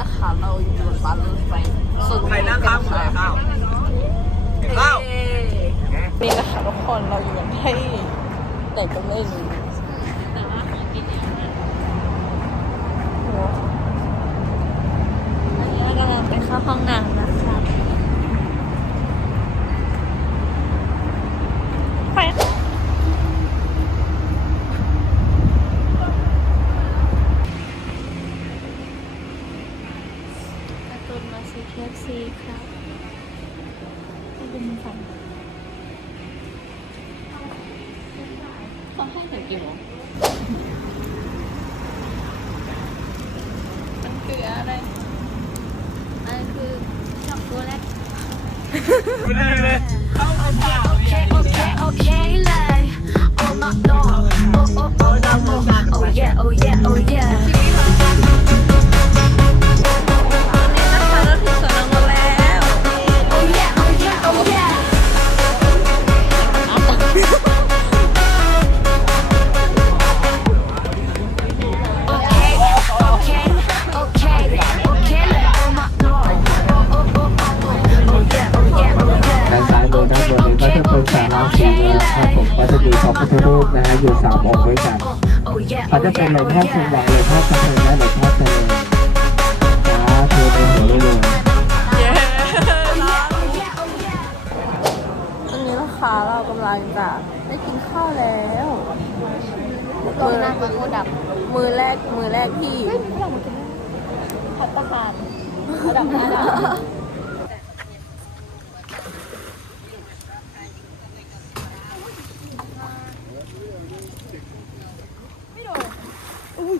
นะคะเราอยู่บนบ้านรถไฟส่วนใครนั่งข้างใครข้าวข้าวนี่นะคะทุกคนเราอยู่กันที่แต่ก็ไม่รู้อันนี้เรากำลังไปเข้าห้องน้ำนะ พระพุทธรูปนะฮะอยู่สามองค์ด้วยกัน Oh yeah, เขา oh จะเป็นหลวง yeah, พ่อ oh สมหวั yeah. งหลวงพ่อสะเทิงและหลวงพ่อเจริญสาธุในหัวเลยเย้ Oh yeah, oh yeah. ตอนนี้นะคะเรากำลังจะได้กินข้าวแล้วลงหน้ามันโคดับ มือแรกมือแรกที่พัตตาคารระดับ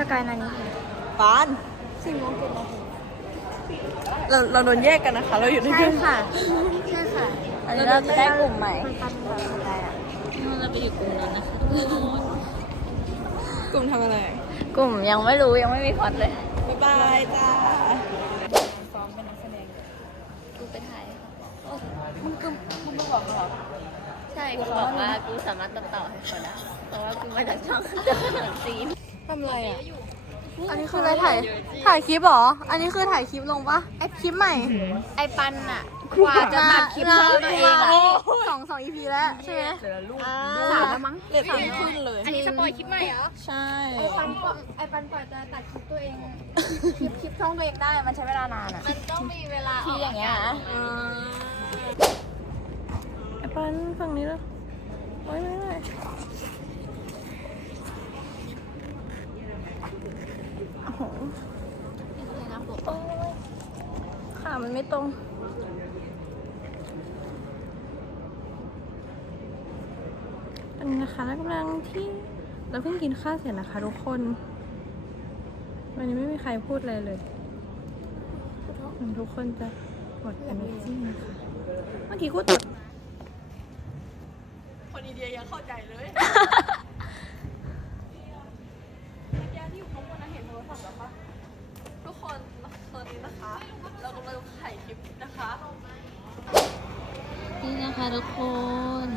สกายนานี้ปานสี่โมงเจ็ดนาทีเราเราโดนแยกกันนะคะ เราอยู่ด้วยใช่กันค่ะ ใช่ค่ะอันนี้เราจะได้กลุ่มใหม่เราไปอยู่กลุ่มนั้นนะคะกลุ่มทำอะไร กลุ่มยังไม่รู้ยังไม่มีคอร์สเลย บ๊ายบายจ้ากูไปถ่ายมึงกึมมึงไม่บอกเหรอใช่กูบอกว่ากูสามารถตัดต่อให้เขาได้เพราะว่ากูมาจากช่องเจอเหมือนซีน ทำอะไรอะ อันนี้คืออะไรถ่าย ถ่ายคลิปเหรอ อันนี้คือถ่ายคลิปลงปะไอคลิปใหม่ไอปันอะกว่าจะตัดคลิปช่องตัวเองอะสองสองอีพีแล้วใช่ไหมสามแล้วมั้งเลตติ้งขึ้นเลย อันนี้สปอยคลิปใหม่เหรอ ใช่ ไอปันก็ไอปันกว่าจะตัดคลิปตัวเอง คลิปคลิปช่องตัวเองได้มันใช้เวลานานอะมันต้องมีเวลาที่อย่างเงี้ย ไอปันฝั่งนี้แล้วโอ้ยไม่ไม่โอ้โหขามันไม่ ตรงอันนี้นะคะแล้วกำลังที่เราเพิ่งกินข้าวเสร็จนะคะทุกคน วันนี้ไม่มีใครพูดอะไรเลยเหมือนทุกคนจะหมด energy นะคะเมื่อกี้กูตดคนอินเดียยังเข้าใจเลยทุกคนตอนนี้นะคะ เรากำลังถ่ายคลิปนะคะ นี่นะคะทุกคน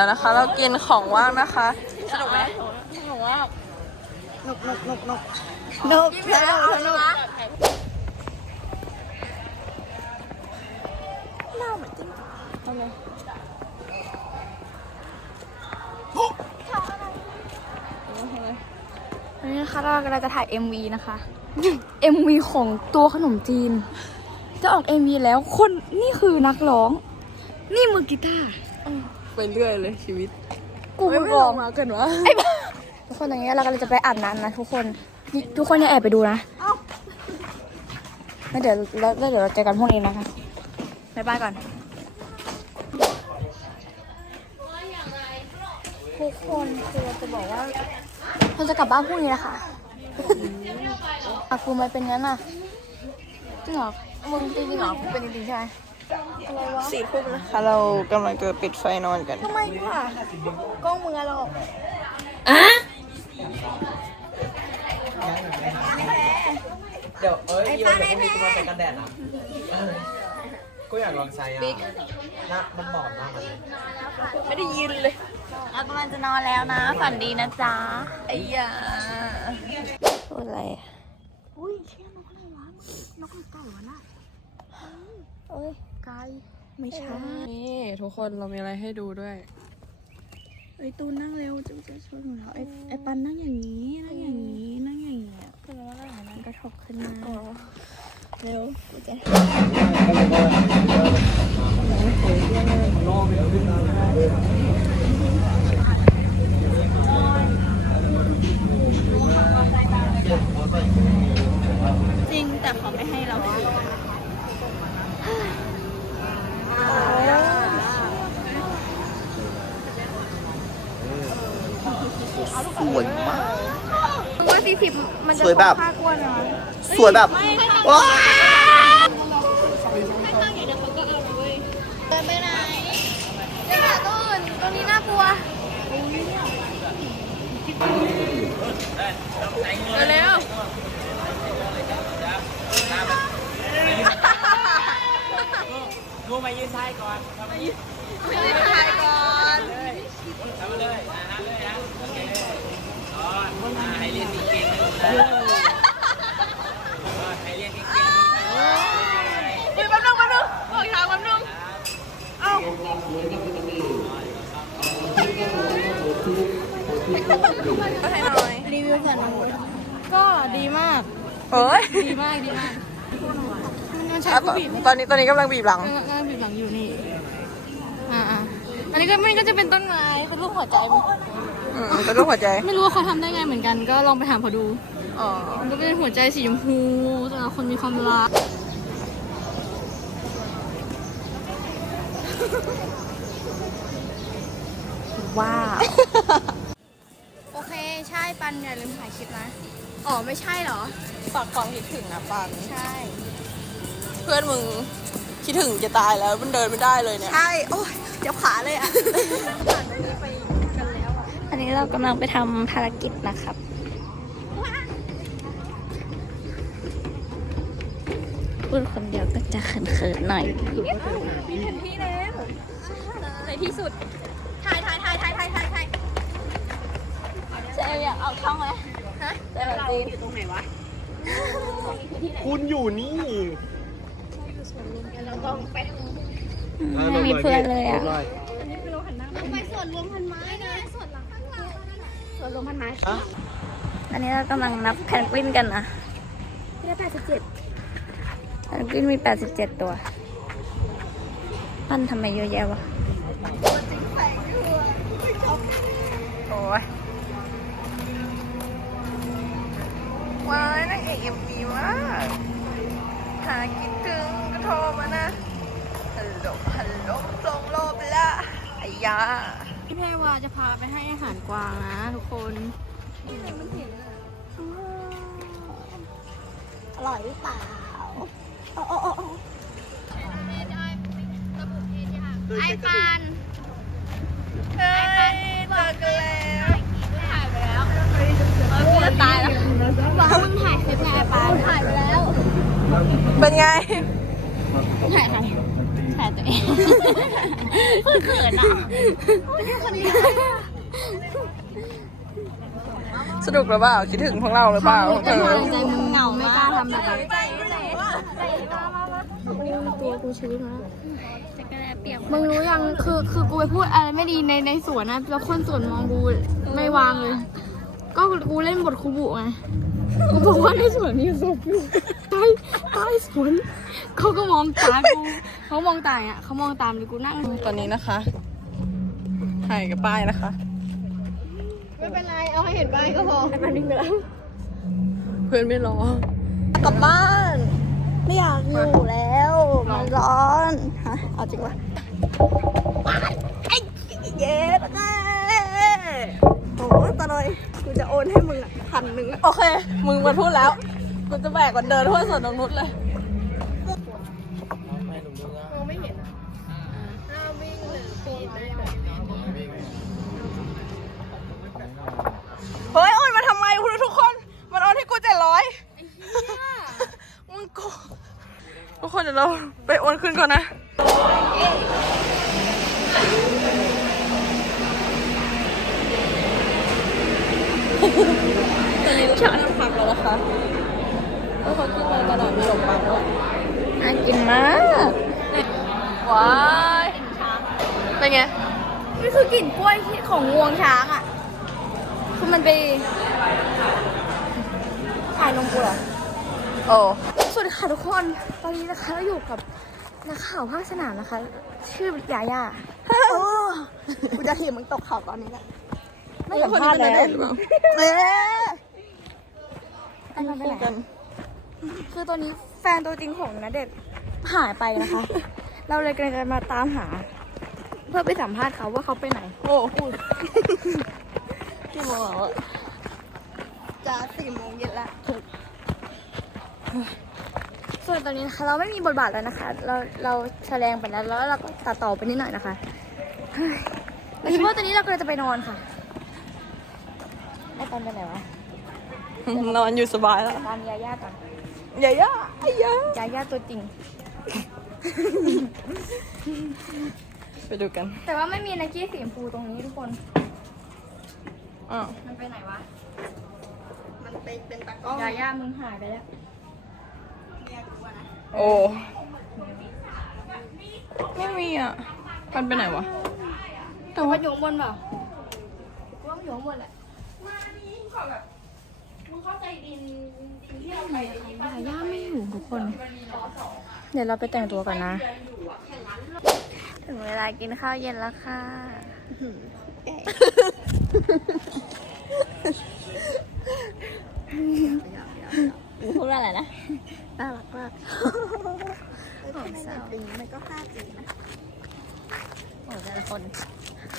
แล้วนะคะ เรากินของว่างนะคะ สนุกไหมสนุกมากหนุกหนุกหนุกหนุกหนุกสนุกสนุกหน้าเหมือนจริงทำไมนี่นะคะเรากำลังจะถ่าย MV นะคะ MV ของตัวขนมจีน จะออก MV แล้วคนนี่คือนักร้อง นี่มือกีตาร์ ไปเรื่อยเลยชีวิตกูไมือกลองมาเกินวะไอ้บ้าทุกคนตอนนี้เรากำลังจะไปอาบน้ำนะทุกคนนี่ทุกคนอย่าแอบไปดูนะแล้วเดี๋ยวแล้วแล้วเดี๋ยวเราเจอกันพรุ่งนี้นะคะบ๊ายบายก่อน ทุกคนคือเราจะบอกว่าเราจะกลับบ้านพรุ่งนี้นะคะอากูไม่เป็นงั้นอะจริงเหรอมึงจริงๆเหรอกูเป็นจริงๆใช่ไหม สี่ทุ่มนะคะ เรากำลังจะปิดไฟนอนกันทำไมวะกล้องมึงอะหรอกเดี๋ยว เอ้ยเดี๋ยวเดี๋ยวพรุ่งนี้กูมาใส่กันแดดนะเออกูอยากลองใส่อะนะมันบอดมากเลยไม่ได้ยินเลยเรากำลังจะนอนแล้วนะ ฝันดีนะจ๊ะไอ้ยาพูดอะไรอุ้ยเชี่ยนกอะไรวะนกหรือไก่วะน่ะเอ้ย ไก่ไม่ใช่นี่ทุกคนเรามีอะไรให้ดูด้วยไอ้ยตูนนั่งเร็วจะจะชวนหนูแล้วไอ้ไอ้ปันนั่งอย่างนี้นั่งอย่างนี้นั่งอย่างนี้คือแล้วอะไรของมันกระทบขึ้นมาเร็วกูจะจริงแต่เขาไม่ให้เรา สวยมากมึงว่าสี่สิบมันจะสวยแบบค่ากวนเหรอสวยแบบว้าเดินไปไหนเนี่ยตูนตรงนี้น่ากลัวเร็วกูมายืนท้ายก่อนๆไม่ได้ถ่ายก่อนทำมาเลยนะนะเลยนะโอเคก่อน ให้เรียนเก่งๆเลยให้เรียนเก่งเดี๋ยวแป๊บนึงแป๊บนึงบอกทางแป๊บนึงให้หน่อย รีวิวสันนูก็ดีมากเฮ้ยดีมาก ดีมาก มันใช้อะผู้บีบตอนนี้ตอนนี้กำลังบีบหลังงานบีบหลังอยู่นี่ อ่า อ่าอันนี้ก็มันก็จะเป็นต้นไม้เป็นรูปหัวใจ อืมเป็นรูปหัวใจ ไม่รู้ว่าเขาทำได้ไงเหมือนกัน ก็ลองไปถามเขาดูอ๋อ มันก็เป็นหัวใจสีชมพูสำหรับคนมีความรัก ว้าว โอเค ใช่ปันอย่าลืมถ่ายคลิปนะ อ๋อ ไม่ใช่เหรอ ฝากความคิดถึงนะปัน ใช่ เพื่อนมึง คิดถึงจะตายแล้วมันเดินไม่ได้เลยเนี่ย ใช่ โอ้ยเจ็บขาเลยอะ อันนี้เรากำลังไปทำภารกิจนะครับ พูดคนเดียวก็จะเขินๆหน่อย ในที่สุด ถ่ายถ่ายถ่ายถ่ายถ่ายถ่ายถ่ายเจอยากเอาช่องไหมฮะเจอจีน คุณอยู่นี่ ไม่มีเพื่อนเลยอะ ไปสวนรวมพันไม้นะสวนหลังข้างหลังสวนรวมพันไม้อันนี้เรากำลังนับแพนกวินกันนะที่ได้แปดสิบเจ็ดแพนกวินมี87ตัวปั้นทำไมเยอะแยะวะ โอ้ยว้ายนางเอกเอ็มดีมากหาคิดถึงก็โทรมานะ ฮัลโหล ฮัลโหลส่งโลบไปละไอ้ยาพี่แพรวาจะพาไปให้อาหารกวางนะทุกคนอร่อยหรือเปล่าไอปันเฮ้ยเจอกันแล้วถ่ายไปแล้วกูจะตายแล้วบอกมึงถ่ายคลิปไงไอปันถ่ายไปแล้ว เป็นไง ถ่ายใครถ่ายตัวเองเขินอะสนุกหรือเปล่าคิดถึงพวกเราหรือเปล่าเออใจมึงเหงาไม่กล้าทำแบบนั้นตัวกูชื้นแล้วมึงรู้ยังคือคือกูไปพูดอะไรไม่ดีในในสวนนะแล้วคนสวนมองกูไม่วางเลย ก็กูเล่นบทครูบุไงกูบอกว่าในสวนมีศพอยู่ใต้ใต้สวน เขาก็มองตากูเขามองตาอะเขามองตามเลยกูนั่งตอนนี้นะคะถ่ายกับป้ายนะคะ ไม่เป็นไร เอาให้เห็นป้ายก็พอให้มันนิ่งไปแล้วเพื่อนไม่รอกลับบ้าน ไม่อยากอยู่แล้ว มันร้อนฮะเอาจริงวะไอ้เย็ดแน่โอ้ตาลอยกูจะโอนให้มึงอะพันหนึ่งโอเค มึงมาพูดแล้ว กูจะแบกกันเดินทั่วสวนนงนุษเลย ทุกคนเดี๋ยวเราไปโอนขึ้นก่อนนะตอนนี้ลูกชายพักแล้วนะคะก็เขากินอะไรกันหน่อยมีขนมปังด้วยน่ากินมากว้ายเป็นไงนี่คือกลิ่นกล้วยที่ของงวงช้างอะ คือมันไปถ่ายนมกูเหรอโอ้ส วัสดีค่ะทุกคน ตอนนี้นะคะเราอยู่กับนักข่าวภาคสนามนะคะ ชื่อยาย่าโอ้กูจะถีบมึงตกข่าวตอนนี้แหละไม่สัมภาษณ์คนนี้แล้เป็นณเดชน์หรือเปล่าเอ๊ะอันนี้ไปไหนคือตอนนี้แฟนตัวจริงของนัเดชน์หายไปนะคะ เราเลยกำลังจะมาตามหา เพื่อไปสัมภาษณ์เขาว่าเขาไปไหน โอ้กี่โมงแล้วอะจะสี่โมงเย็นละ ส่วนตอนนี้นะคะเราไม่มีบทบาทแล้วนะคะ เราเราแสดงไปแล้วแล้วเราก็ตัดต่อไปนิดหน่อยนะคะเฮ้ยเราคิดว่าตอนนี้เรากำลังจะไปนอนค่ะไอตอนไปไหนวะนอนอยู่สบายแล้วตามยาย่าก่อนอย่าย่าไอ้ยายาย่าตัวจริง ไปดูกัน แต่ว่าไม่มีนักกี้สีชมพูตรงนี้ทุกคนอ้าวมันไปไหนวะ มันไปเป็นตากล้องยาย่ามึงหายไปแล้ว โอ้ ไม่มีอะมันไปไหนวะ แต่ว่าอยู่ข้างบนเปล่าว่าอยู่ข้างบนแหละยาย่าไม่อยู่ทุกคน เดี๋ยวเราไปแต่งตัวกันนะ ถึงเวลากินข้าวเย็นแล้วค่ะ พูดว่าอะไรนะ น่ารักมากของเศร้ามันก็ห้าปีนะโอ้แต่ละคน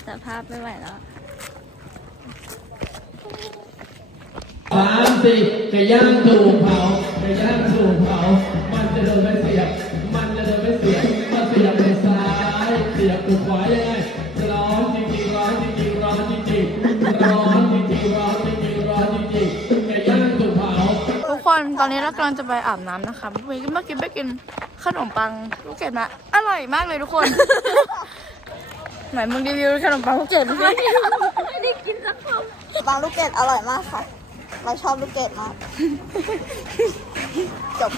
สภาพไม่ไหวแล้วสามสี่ไก่ย่างถูกเผาไก่ย่างถูกากำลังจะไปอาบน้ำนะคะเมื่อกี้เมื่อกี้ไปกินขนมปังลูกเกดมาอร่อยมากเลยทุกคน ไหนมึงรีวิวขนมปังลูกเกดดิบางลูกเกดอร่อยมากค่ะ เราชอบลูกเกดมากจบ